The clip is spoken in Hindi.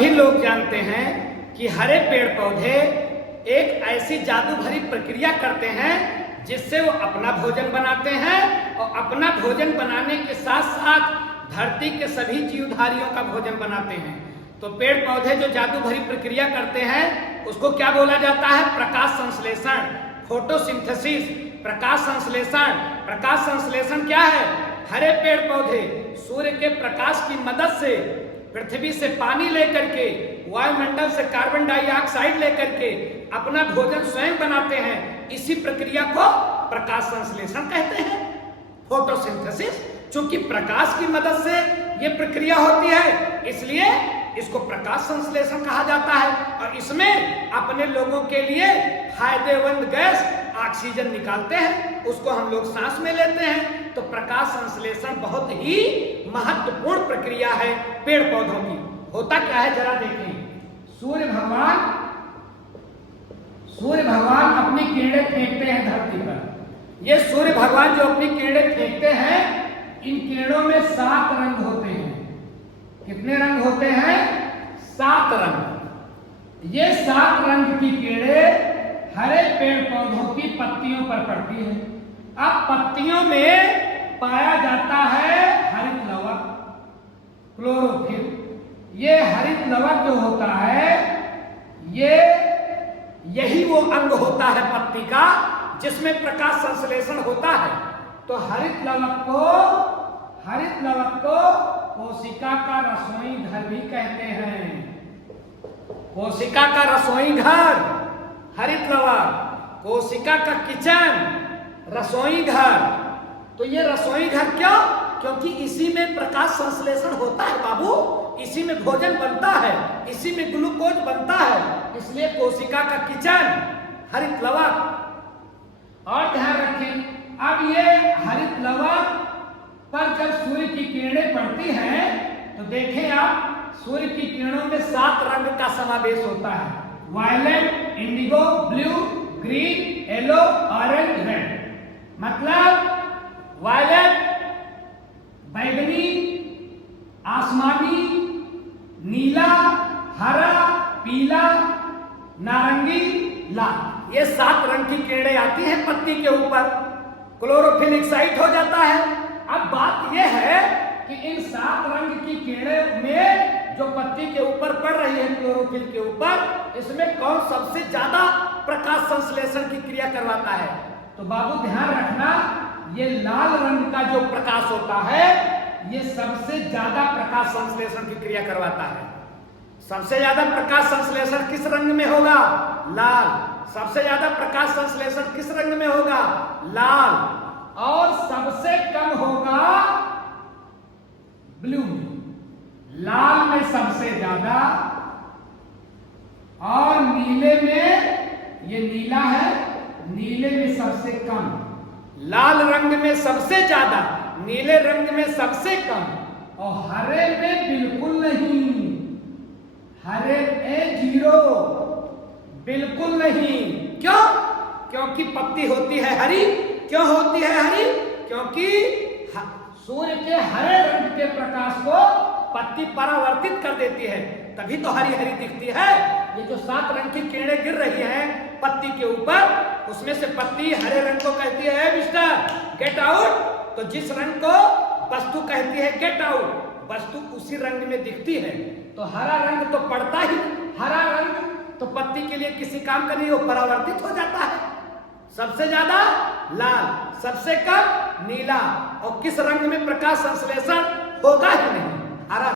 सभी लोग जानते हैं कि हरे पेड़ पौधे एक ऐसी जादू भरी प्रक्रिया करते हैं जिससे वो अपना भोजन बनाते हैं और अपना भोजन बनाने के साथ साथ धरती के सभी जीवधारियों का भोजन बनाते हैं। तो पेड़ पौधे जो जादू भरी प्रक्रिया करते हैं उसको क्या बोला जाता है? प्रकाश संश्लेषण, फोटोसिंथेसिस। प्रकाश संश्लेषण, प्रकाश संश्लेषण क्या है? हरे पेड़ पौधे सूर्य के प्रकाश की मदद से पृथ्वी से पानी लेकर के, वायुमंडल से कार्बन डाइऑक्साइड लेकर के अपना भोजन स्वयं बनाते हैं। इसी प्रक्रिया को प्रकाश संश्लेषण कहते हैं, फोटोसिंथेसिस। चूंकि प्रकाश की मदद से यह प्रक्रिया होती है इसलिए इसको प्रकाश संश्लेषण कहा जाता है। और इसमें अपने लोगों के लिए फायदेमंद गैस ऑक्सीजन निकालते हैं, उसको हम लोग सांस में लेते हैं। तो प्रकाश संश्लेषण बहुत ही महत्वपूर्ण प्रक्रिया है पेड़ पौधों की। होता क्या है जरा देखें। सूर्य भगवान अपनी किरणें फेंकते हैं धरती पर। ये सूर्य भगवान जो अपनी किरणें फेंकते हैं, इन किरणों में 7 रंग होते हैं। कितने रंग होते हैं? 7 रंग। ये 7 रंग की किरणें हरे पेड़ पौधों की पत्तियों पर पड़ती है। अब पत्तियों में पाया जाता है हरित लवक, क्लोरोफिल। ये हरित लवक जो होता है यही वो अंग होता है पत्ती का जिसमें प्रकाश संश्लेषण होता है। तो हरित लवक को कोशिका का रसोई घर भी कहते हैं। कोशिका का रसोई घर हरित लवक, कोशिका का किचन, रसोई घर। तो ये रसोई घर क्यों? क्योंकि इसी में प्रकाश संश्लेषण होता है बाबू, इसी में भोजन बनता है, इसी में ग्लूकोज बनता है, इसलिए कोशिका का किचन हरित लवक। और ध्यान रखें, अब ये हरित लवक पर जब सूर्य की किरणें पड़ती हैं तो देखें आप, सूर्य की किरणों में 7 रंग का समावेश होता है। Violet, indigo, blue, green, yellow, orange, red. मतलब वायलेट बैगनी, आसमानी, नीला, हरा, पीला, नारंगी, लाल। ये 7 रंग की किरणें आती हैं पत्ती के ऊपर, क्लोरोफिल एक्साइट हो जाता है। अब बात यह है कि इन 7 रंग की किरणें में जो पत्ती के ऊपर पड़ रही है क्लोरोफिल के ऊपर, इसमें कौन सबसे ज्यादा प्रकाश संश्लेषण की क्रिया करवाता है? तो बाबू ध्यान रखना, ये लाल रंग का जो प्रकाश होता है ये सबसे ज्यादा प्रकाश संश्लेषण की क्रिया करवाता है। सबसे ज्यादा प्रकाश संश्लेषण किस रंग में होगा? लाल। सबसे ज्यादा प्रकाश संश्लेषण किस रंग में होगा? लाल। और सबसे कम होगा ब्लू में। लाल में सबसे ज्यादा और नीले में, ये नीला है, नीले में सबसे कम। लाल रंग में सबसे ज्यादा, नीले रंग में सबसे कम और हरे में बिल्कुल नहीं। हरे में 0, बिल्कुल नहीं। क्यों? क्योंकि पत्ती होती है हरी। क्यों होती है हरी? क्योंकि सूर्य के हरे रंग के प्रकाश को पत्ती परावर्तित कर देती है, तभी तो हरी हरी दिखती है। ये जो 7 रंग की किरणें गिर रही हैं पत्ती के ऊपर, उसमें से पत्ती हरे रंग को कहती है मिस्टर गेट आउट। तो जिस रंग को वस्तु कहती है गेट आउट, वस्तु उसी रंग में दिखती है। तो हरा रंग तो पड़ता ही, हरा रंग तो पत्ती के लिए किसी काम का नहीं, वो परावर्तित हो जाता है। सबसे ज्यादा लाल, सबसे कम नीला, और किस रंग में प्रकाश संश्लेषण होगा ही नहीं, हरा।